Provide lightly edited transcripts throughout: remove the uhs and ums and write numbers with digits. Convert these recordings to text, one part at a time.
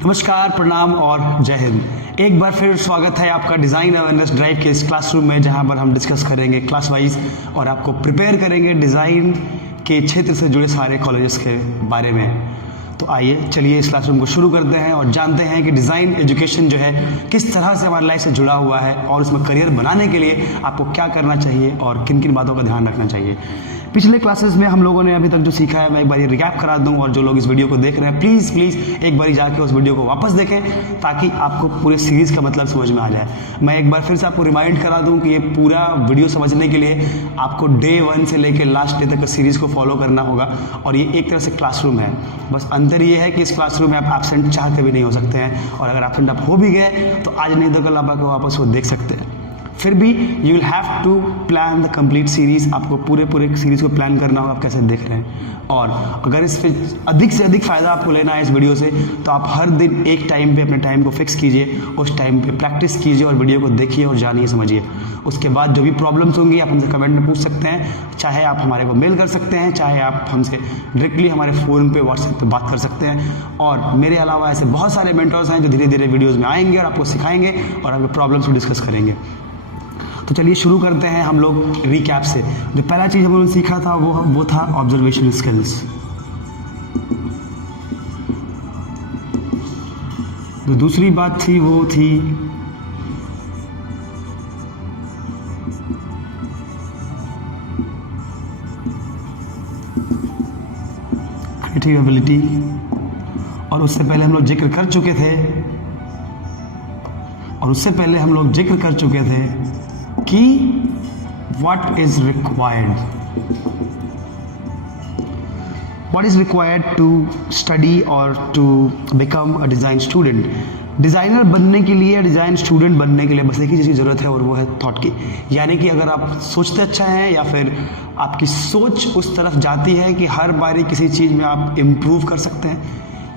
नमस्कार, प्रणाम और जय हिंद। एक बार फिर स्वागत है आपका डिज़ाइन अवेयरनेस ड्राइव के इस क्लासरूम में, जहां पर हम डिस्कस करेंगे क्लास वाइज और आपको प्रिपेयर करेंगे डिज़ाइन के क्षेत्र से जुड़े सारे कॉलेजेस के बारे में। तो आइए चलिए इस क्लासरूम को शुरू करते हैं और जानते हैं कि डिज़ाइन एजुकेशन जो है किस तरह से हमारी लाइफ से जुड़ा हुआ है और उसमें करियर बनाने के लिए आपको क्या करना चाहिए और किन किन बातों का ध्यान रखना चाहिए। पिछले क्लासेस में हम लोगों ने अभी तक जो सीखा है मैं एक बार रिकैप करा दूं, और जो लोग इस वीडियो को देख रहे हैं प्लीज़ एक बार जाके उस वीडियो को वापस देखें ताकि आपको पूरे सीरीज़ का मतलब समझ में आ जाए। मैं एक बार फिर से आपको रिमाइंड करा दूं कि ये पूरा वीडियो समझने के लिए आपको डे 1 से लेकर लास्ट डे तक सीरीज़ को फॉलो करना होगा, और ये एक तरह से क्लासरूम है। बस अंतर ये है कि इस क्लासरूम में आप एब्सेंट चाह के भी नहीं हो सकते हैं, और अगर एब्सेंट आप हो भी गए तो आज नहीं तो कल आप आकर वापस वो देख सकते हैं। फिर भी you will have to plan the complete series. आपको पूरे सीरीज़ को प्लान करना होगा आप कैसे देख रहे हैं, और अगर इस पे अधिक से अधिक फ़ायदा आपको लेना है इस वीडियो से, तो आप हर दिन एक टाइम पे अपने टाइम को फिक्स कीजिए, उस टाइम पे प्रैक्टिस कीजिए और वीडियो को देखिए और जानिए समझिए। उसके बाद जो भी प्रॉब्लम्स होंगी आप हमसे कमेंट में पूछ सकते हैं, चाहे आप हमारे को मेल कर सकते हैं, चाहे आप हमसे डायरेक्टली हमारे फ़ोन पे व्हाट्सएप पे बात कर सकते हैं। और मेरे अलावा ऐसे बहुत सारे मेंटर्स हैं जो धीरे धीरे वीडियोज़ में आएंगे और आपको सिखाएंगे और आपके प्रॉब्लम्स को डिस्कस करेंगे। तो चलिए शुरू करते हैं हम लोग रिकैप से। जो पहला चीज़ हम लोगों ने सीखा था वो था ऑब्जर्वेशन स्किल्स। जो दूसरी बात थी वो थी क्रिएटिव एबिलिटी, और उससे पहले हम लोग जिक्र कर चुके थे कि what is required to study or to become a design student। Designer बनने के लिए, डिज़ाइन स्टूडेंट बनने के लिए बस एक ही चीज़ की ज़रूरत है, और वो है थॉट की। यानी कि अगर आप सोचते अच्छा हैं या फिर आपकी सोच उस तरफ जाती है कि हर बारी किसी चीज़ में आप इम्प्रूव कर सकते हैं,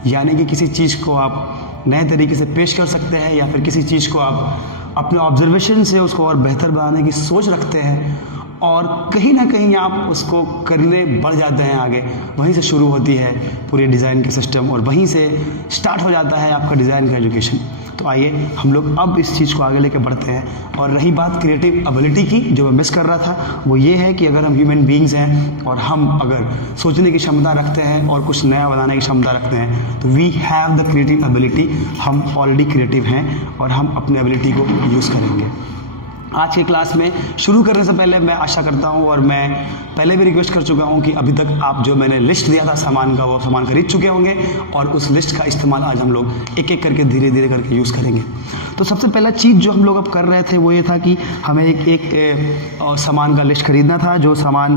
यानी कि किसी चीज़ को आप नए तरीके से पेश कर सकते हैं, या फिर किसी चीज़ को आप अपने ऑब्जर्वेशन से उसको और बेहतर बनाने की सोच रखते हैं, और कहीं ना कहीं आप उसको करने बढ़ जाते हैं आगे, वहीं से शुरू होती है पूरे डिज़ाइन के सिस्टम, और वहीं से स्टार्ट हो जाता है आपका डिज़ाइन का एजुकेशन। तो आइए हम लोग अब इस चीज़ को आगे लेके बढ़ते हैं। और रही बात क्रिएटिव एबिलिटी की, जो मैं मिस कर रहा था, वो ये है कि अगर हम ह्यूमन बीइंग्स हैं और हम अगर सोचने की क्षमता रखते हैं और कुछ नया बनाने की क्षमता रखते हैं, तो we have the creative ability. हम ऑलरेडी क्रिएटिव हैं और हम अपने एबिलिटी को यूज़ करेंगे। आज की क्लास में शुरू करने से पहले मैं आशा करता हूं, और मैं पहले भी रिक्वेस्ट कर चुका हूं कि अभी तक आप जो मैंने लिस्ट दिया था सामान का, वो सामान खरीद चुके होंगे, और उस लिस्ट का इस्तेमाल आज हम लोग एक एक करके धीरे धीरे करके यूज़ करेंगे। तो सबसे पहला चीज़ जो हम लोग अब कर रहे थे वो ये था कि हमें एक सामान का लिस्ट खरीदना था। जो सामान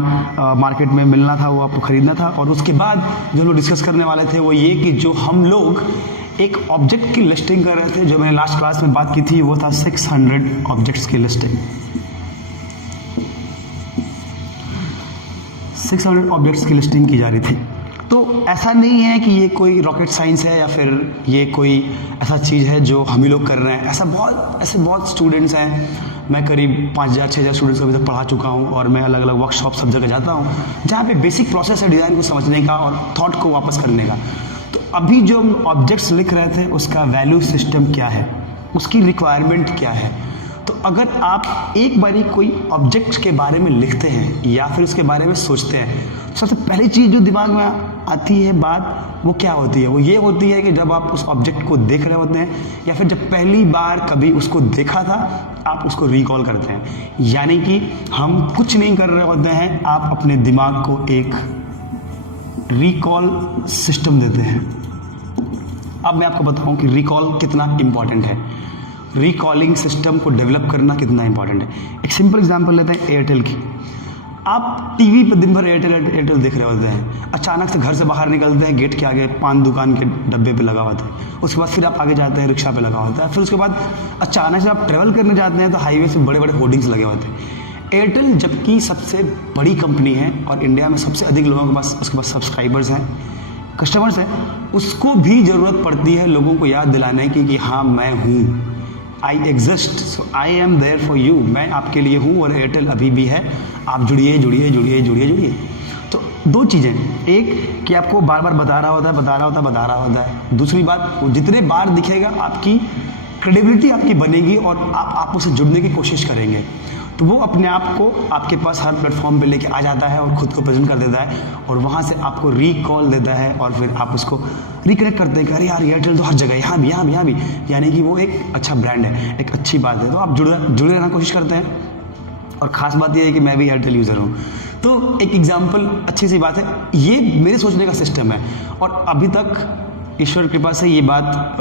मार्केट में मिलना था वो आपको खरीदना था, और उसके बाद जो लोग डिस्कस करने वाले थे वो ये कि जो हम लोग एक ऑब्जेक्ट की लिस्टिंग कर रहे थे, जो मैंने लास्ट क्लास में बात की थी, वो था 600 ऑब्जेक्ट्स की लिस्टिंग। 600 ऑब्जेक्ट्स की लिस्टिंग की जा रही थी। तो ऐसा नहीं है कि ये कोई रॉकेट साइंस है या फिर ये कोई ऐसा चीज़ है जो हम ही लोग कर रहे हैं। ऐसे बहुत स्टूडेंट्स हैं। मैं करीब 5000-6000 स्टूडेंट्स को अभी तक पढ़ा चुका हूँ, और मैं अलग अलग वर्कशॉप सब जगह जाता हूँ जहाँ पे बेसिक प्रोसेस है डिज़ाइन को समझने का और थॉट को वापस करने का। तो अभी जो हम ऑब्जेक्ट्स लिख रहे थे उसका वैल्यू सिस्टम क्या है, उसकी रिक्वायरमेंट क्या है। तो अगर आप एक बारी कोई ऑब्जेक्ट के बारे में लिखते हैं या फिर उसके बारे में सोचते हैं, तो सबसे पहली चीज़ जो दिमाग में आती है बात, वो क्या होती है? वो ये होती है कि जब आप उस ऑब्जेक्ट को देख रहे होते हैं या फिर जब पहली बार कभी उसको देखा था, आप उसको रिकॉल करते हैं। यानी कि हम कुछ नहीं कर रहे होते हैं, आप अपने दिमाग को एक रिकॉल सिस्टम देते हैं। अब मैं आपको बताऊं कि रिकॉल कितना इंपॉर्टेंट है, रिकॉलिंग सिस्टम को डेवलप करना कितना इंपॉर्टेंट है। एक सिंपल एग्जांपल लेते हैं एयरटेल की। आप टीवी पर दिन भर एयरटेल देख रहे होते हैं, अचानक से घर से बाहर निकलते हैं, गेट के आगे पान दुकान के डब्बे पे लगा होता है, उसके बाद फिर आप आगे जाते हैं, रिक्शा पे लगा होता है, फिर उसके बाद अचानक से आप ट्रेवल करने जाते हैं तो हाईवे से बड़े बड़े होर्डिंग्स लगे होते हैं। एयरटेल जबकि सबसे बड़ी कंपनी है और इंडिया में सबसे अधिक लोगों के पास उसके पास सब्सक्राइबर्स हैं, कस्टमर्स हैं, उसको भी ज़रूरत पड़ती है लोगों को याद दिलाने की कि हाँ मैं हूँ, I exist, so I am there for you, मैं आपके लिए हूँ और एयरटेल अभी भी है, आप जुड़िए जुड़िए जुड़िए जुड़िए जुड़िए। तो दो चीज़ें, एक कि आपको बार बार बता रहा होता है। दूसरी बात, वो जितने बार दिखेगा आपकी क्रेडिबिलिटी आपकी बनेगी और आप उससे जुड़ने की कोशिश करेंगे, तो वो अपने आप को आपके पास हर प्लेटफॉर्म पे लेके आ जाता है और ख़ुद को प्रेजेंट कर देता है और वहाँ से आपको रिकॉल देता है और फिर आप उसको रिकनेक्ट करते हैं कि अरे यार एयरटेल तो हर जगह, यहाँ भी, यानी कि वो एक अच्छा ब्रांड है, एक अच्छी बात है। तो आप जुड़े रहना कोशिश करते हैं। और ख़ास बात यह है कि मैं भी एयरटेल यूज़र हूँ, तो एक एग्जाम्पल अच्छी सी बात है। ये मेरे सोचने का सिस्टम है और अभी तक ईश्वर कृपा से ये बात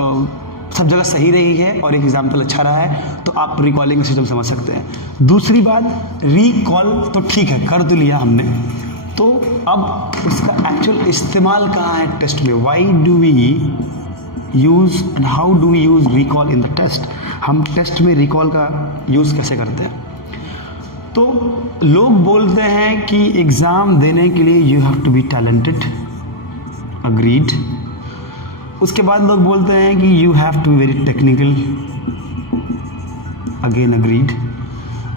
सब जगह सही रही है और एक एग्जाम्पल अच्छा रहा है, तो आप रिकॉलिंग सिस्टम समझ सकते हैं। दूसरी बात, रिकॉल तो ठीक है कर तो लिया हमने, तो अब इसका एक्चुअल इस्तेमाल कहाँ है टेस्ट में? Why do we use and how do we use recall in the test? हम टेस्ट में रिकॉल का यूज़ कैसे करते हैं? तो लोग बोलते हैं कि एग्ज़ाम देने के लिए you have to be talented, agreed. उसके बाद लोग बोलते हैं कि you have to be very technical, again agreed.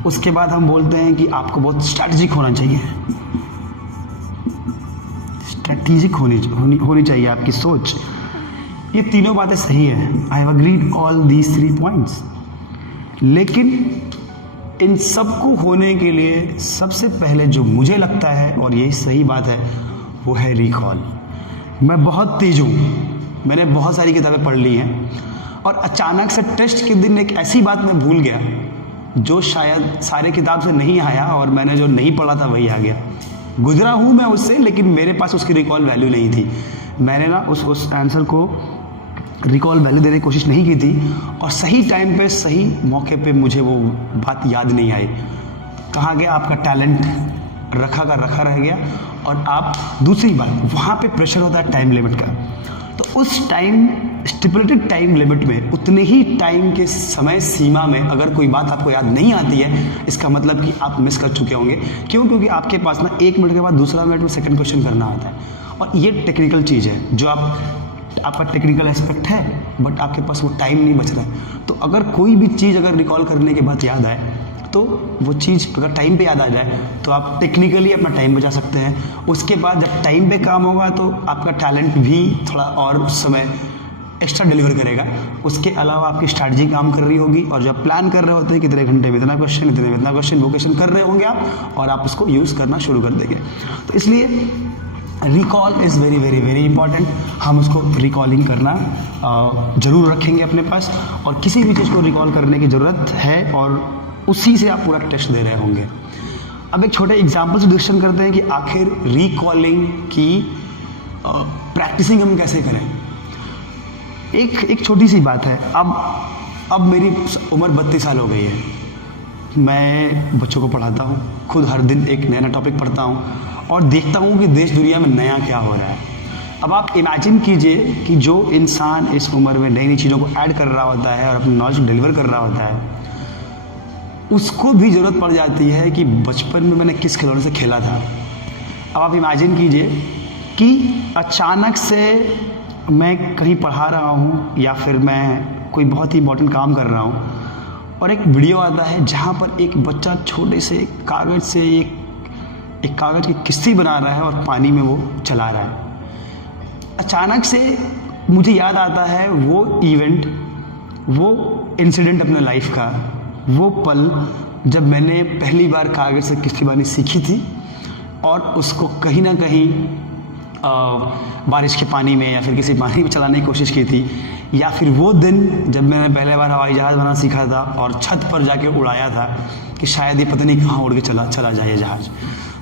उसके बाद हम बोलते हैं कि आपको बहुत स्ट्रैटेजिक होना चाहिए, स्ट्रैटेजिक होनी चाहिए आपकी सोच। ये तीनों बातें सही हैं, I have agreed all these 3 points. लेकिन इन सबको होने के लिए सबसे पहले जो मुझे लगता है और यही सही बात है वो है रिकॉल। मैं बहुत तेज हूँ, मैंने बहुत सारी किताबें पढ़ ली हैं और अचानक से टेस्ट के दिन एक ऐसी बात मैं भूल गया जो शायद सारे किताब से नहीं आया और मैंने जो नहीं पढ़ा था वही आ गया। गुजरा हूँ मैं उससे, लेकिन मेरे पास उसकी रिकॉल वैल्यू नहीं थी। मैंने ना उस आंसर को रिकॉल वैल्यू देने की कोशिश नहीं की थी और सही टाइम पे सही मौके पे मुझे वो बात याद नहीं आई। कहाँ गया आपका टैलेंट? रखा का रखा रह गया। और आप दूसरी बात, वहाँ पे प्रेशर होता है टाइम लिमिट का, तो उस टाइम स्टिपुलेटेड टाइम लिमिट में उतने ही टाइम के समय सीमा में अगर कोई बात आपको याद नहीं आती है, इसका मतलब कि आप मिस कर चुके होंगे। क्यों? क्योंकि आपके पास ना 1 मिनट के बाद दूसरा मिनट में सेकंड क्वेश्चन करना आता है और ये टेक्निकल चीज़ है जो आपका टेक्निकल एस्पेक्ट है, बट आपके पास वो टाइम नहीं बच रहा है। तो अगर कोई भी चीज़ अगर रिकॉल करने के बाद याद आए, तो वो चीज़ अगर टाइम पे याद आ जाए तो आप टेक्निकली अपना टाइम बचा सकते हैं। उसके बाद जब टाइम पे काम होगा तो आपका टैलेंट भी थोड़ा और उस समय एक्स्ट्रा डिलीवर करेगा। उसके अलावा आपकी स्ट्रैटेजी काम कर रही होगी और जब प्लान कर रहे होते हैं कितने घंटे में इतना क्वेश्चन, इतने में इतना क्वेश्चन, वो क्वेश्चन कर रहे होंगे आप और आप उसको यूज़ करना शुरू कर देंगे। तो इसलिए recall is very very very important. हम उसको रिकॉलिंग करना ज़रूर रखेंगे अपने पास और किसी भी चीज़ को रिकॉल करने की ज़रूरत है और उसी से आप पूरा टेस्ट दे रहे होंगे। अब एक छोटे एग्जाम्पल से डिस्कशन करते हैं कि आखिर रिकॉलिंग की प्रैक्टिसिंग हम कैसे करें। एक छोटी सी बात है। अब मेरी उम्र 32 साल हो गई है। मैं बच्चों को पढ़ाता हूँ, खुद हर दिन एक नया टॉपिक पढ़ता हूँ और देखता हूँ कि देश दुनिया में नया क्या हो रहा है। अब आप इमेजिन कीजिए कि जो इंसान इस उम्र में नई नई चीज़ों को ऐड कर रहा होता है और अपनी नॉलेज डिलीवर कर रहा होता है, उसको भी ज़रूरत पड़ जाती है कि बचपन में मैंने किस खिलौने से खेला था। अब आप इमेजिन कीजिए कि अचानक से मैं कहीं पढ़ा रहा हूँ या फिर मैं कोई बहुत ही इंपॉर्टेंट काम कर रहा हूँ और एक वीडियो आता है जहाँ पर एक बच्चा छोटे से कागज़ से एक कागज़ की किश्ती बना रहा है और पानी में वो चला रहा है। अचानक से मुझे याद आता है वो इवेंट, वो इंसिडेंट अपने लाइफ का, वो पल जब मैंने पहली बार कागज़ से किश्ती बनानी सीखी थी और उसको कहीं ना कहीं बारिश के पानी में या फिर किसी पानी में चलाने की कोशिश की थी, या फिर वो दिन जब मैंने पहले बार हवाई जहाज़ बनाना सीखा था और छत पर जाके उड़ाया था कि शायद ये पता नहीं कहाँ उड़ के चला जाए जहाज़।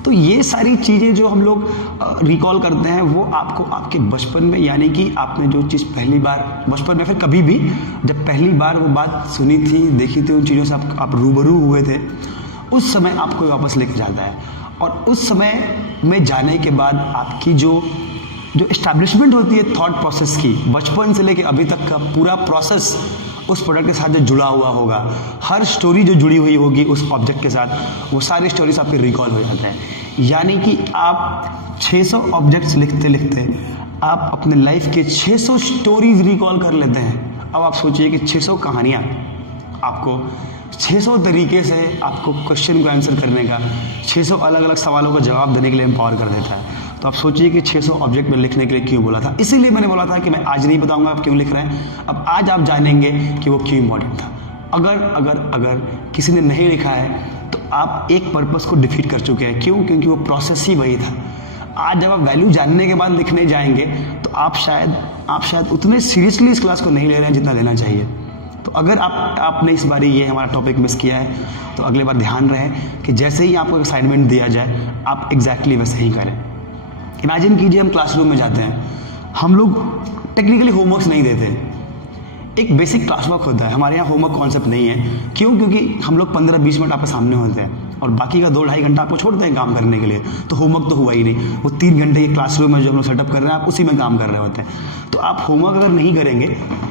तो ये सारी चीज़ें जो हम लोग रिकॉल करते हैं वो आपको आपके बचपन में, यानी कि आपने जो चीज़ पहली बार बचपन में फिर कभी भी जब पहली बार वो बात सुनी थी, देखी थी, उन चीज़ों से आप रूबरू हुए थे, उस समय आपको वापस लेके जाता है। और उस समय में जाने के बाद आपकी जो इस्टेब्लिशमेंट होती है थॉट प्रोसेस की, बचपन से लेके अभी तक का पूरा प्रोसेस उस प्रोडक्ट के साथ जो जुड़ा हुआ होगा, हर स्टोरी जो जुड़ी हुई होगी उस ऑब्जेक्ट के साथ, वो सारी स्टोरीज आपके रिकॉल हो जाते हैं। यानी कि आप 600 ऑब्जेक्ट्स लिखते लिखते आप अपने लाइफ के 600 स्टोरीज रिकॉल कर लेते हैं। अब आप सोचिए कि 600 कहानियाँ आपको 600 तरीके से आपको क्वेश्चन को आंसर करने का, 600 अलग अलग सवालों का जवाब देने के लिए एम्पावर कर देता है। तो तो आप सोचिए कि 600 ऑब्जेक्ट में लिखने के लिए क्यों बोला था। इसीलिए मैंने बोला था कि मैं आज नहीं बताऊंगा आप क्यों लिख रहे हैं, अब आज आप जानेंगे कि वो क्यों इंपॉर्टेंट था। अगर किसी ने नहीं लिखा है तो आप एक पर्पस को डिफीट कर चुके हैं। क्यों? क्योंकि वो प्रोसेस ही वही था। आज जब आप वैल्यू जानने के बाद लिखने जाएंगे तो आप शायद उतने सीरियसली इस क्लास को नहीं ले रहे हैं जितना लेना चाहिए। तो अगर आपने इस बारी ये हमारा टॉपिक मिस किया है तो अगले बार ध्यान रहे कि जैसे ही आपको असाइनमेंट दिया जाए आप एग्जैक्टली वैसे ही करें। इमेजिन कीजिए हम क्लासरूम में जाते हैं, हम लोग टेक्निकली होमवर्क्स नहीं देते, एक बेसिक क्लास वर्क होता है। हमारे यहाँ होमवर्क कॉन्सेप्ट नहीं है। क्यों? क्योंकि हम लोग 15-20 मिनट आपके सामने होते हैं और बाकी का 2-2.5 घंटा आपको छोड़ते हैं काम करने के लिए, तो होमवर्क तो हुआ ही नहीं। वो 3 घंटे ये क्लासरूम में जो हम लोग सेटअप कर रहे हैं आप उसी में काम कर रहे होते हैं। तो आप होमवर्क अगर नहीं करेंगे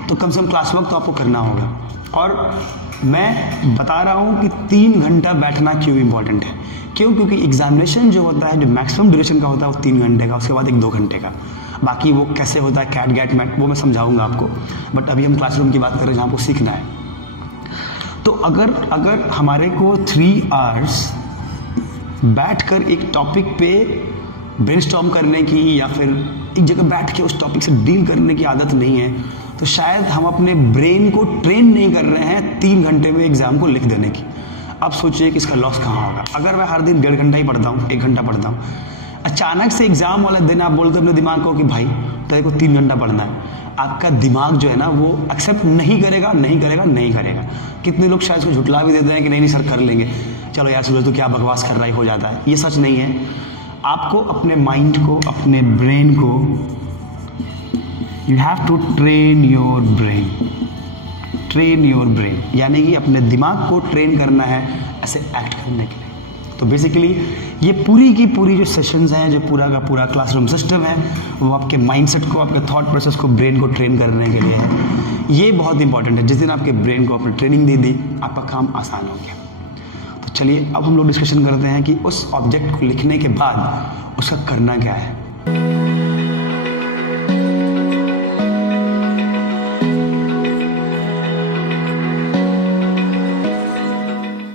तो कम से कम क्लास वर्क तो आपको करना होगा। और मैं बता रहा हूँ कि 3 घंटा बैठना क्यों इंपॉर्टेंट है। क्यों? क्योंकि एग्जामिनेशन जो होता है, जो मैक्सिमम ड्यूरेशन का होता है वो 3 घंटे का, उसके बाद 1-2 घंटे का। बाकी वो कैसे होता है कैट गैट मैट वो मैं समझाऊंगा आपको, बट अभी हम क्लासरूम की बात कर रहे हैं जहाँ आपको सीखना है। तो अगर हमारे को 3 आवर्स बैठकर एक टॉपिक पे ब्रेनस्टॉर्म करने की या फिर एक जगह बैठ के उस टॉपिक से डील करने की आदत नहीं है तो शायद हम अपने ब्रेन को ट्रेन नहीं कर रहे हैं 3 घंटे में एग्जाम को लिख देने की। अब सोचिए कि इसका लॉस कहाँ होगा। अगर मैं हर दिन 1.5 घंटा ही पढ़ता हूँ, 1 घंटा पढ़ता हूँ, अचानक से एग्जाम वाले दिन आप बोलते अपने दिमाग को कि भाई तेरे को 3 घंटा पढ़ना है, आपका दिमाग जो है ना वो एक्सेप्ट नहीं करेगा। कितने लोग शायद उसको झुटला भी देते हैं कि नहीं सर कर लेंगे, चलो यार सूरज तो क्या बकवास कर रहा है, हो जाता है। ये सच नहीं है। आपको अपने माइंड को, अपने ब्रेन को, you have to train your brain, यानी कि अपने दिमाग को ट्रेन करना है ऐसे एक्ट करने के लिए। तो बेसिकली ये पूरी की पूरी जो सेशंस हैं, जो पूरा का पूरा क्लासरूम सिस्टम है, वो आपके माइंडसेट को, आपके थॉट प्रोसेस को, ब्रेन को ट्रेन करने के लिए है। ये बहुत इंपॉर्टेंट है। जिस दिन आपके ब्रेन को आपने ट्रेनिंग दे दी, आपका काम आसान हो गया। तो चलिए अब हम लोग डिस्कशन करते हैं कि उस ऑब्जेक्ट को लिखने के बाद उसका करना क्या है।